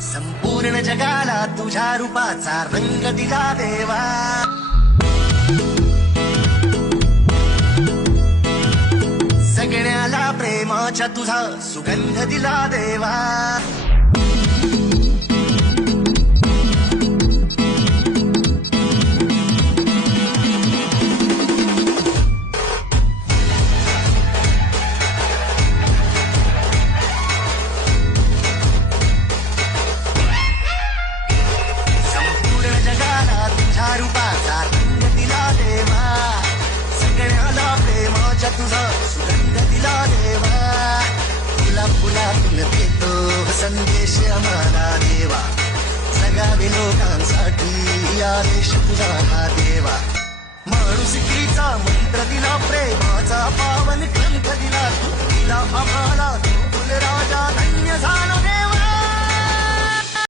संपूर्ण जगाला तुझ्या रूपाचा रंग दिला देवा. सगळ्याला प्रेमाच्या तुझा सुगंध दिला देवा. रूपाचा रंग दिला देवा. सगळ्याला प्रेमाच्या तुझा सुगंध दिला देवा. फुला फुलातून देतो संदेश आम्हाला देवा. जगावे लोकांसाठी आदेश तुझा हा देवा. माणुसकीचा मंत्र दिला, प्रेमाचा पावन ग्रंथ दिला. तू दिला आम्हाला तो राजा धन्य झालो.